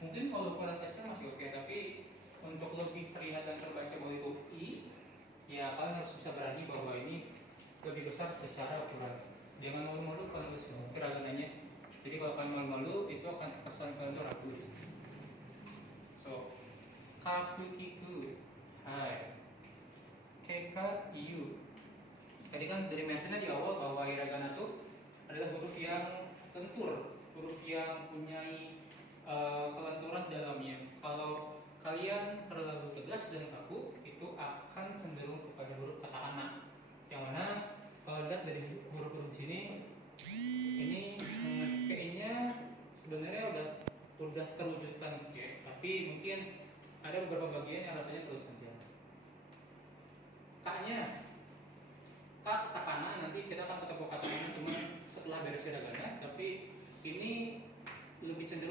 Mungkin kalau ukuran kecil masih oke, tapi untuk lebih terlihat dan terbaca bahwa itu I, ya kalian harus bisa berani bahwa ini lebih besar secara ukuran. Jangan malu-malu kalau nulis hiragananya. Jadi kalau kalian malu-malu itu akan terkesan kalian itu ragu. So, kaku kiku, hai, keka iu. Tadi kan dari mentionnya di awal bahwa hiragana itu adalah huruf yang lentur, huruf yang punya kelenturan dalamnya. Kalau kalian terlalu tegas dan kaku, itu akan cenderung kepada huruf katakana. Yang mana kalau lihat dari huruf-huruf di sini, ini kayaknya sebenarnya udah terwujudkan, ya. Tapi mungkin ada beberapa bagian yang rasanya terlalu panjang. Kaknya, kak katakana nanti kita akan ketemu katakana cuma setelah beres hiragana, tapi ini